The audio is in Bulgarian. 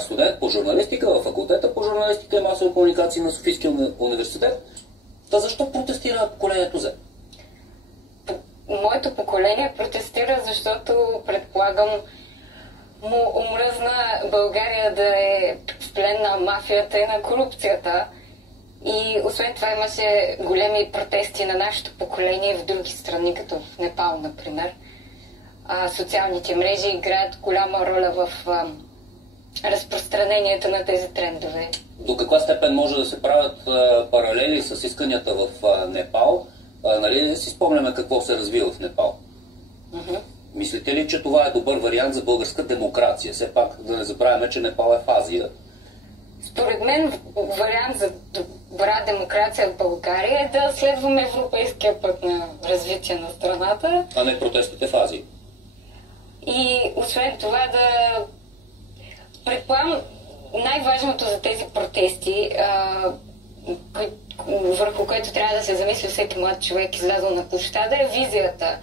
студент по журналистика в факултета по журналистика и масова комуникация на Софийския университет. Та защо протестира поколението Z? Моето поколение протестира, защото предполагам му омръзна България да е в плен на мафията и на корупцията. И освен това имаше големи протести на нашето поколение в други страни, като в Непал, например. Социалните мрежи играят голяма роля в разпространението на тези трендове. До каква степен може да се правят паралели с исканията в Непал? Нали си спомняме какво се развива в Непал? Мислите ли, че това е добър вариант за българска демокрация? Все пак да не забравяме, че Непал е в Азия. Според мен вариант за добра демокрация в България е да следваме европейския път на развитие на страната. А не протестите в Азия. И освен това да предполагам най-важното за тези протести, върху което трябва да се замисли всеки млад човек излязъл на площада, е визията.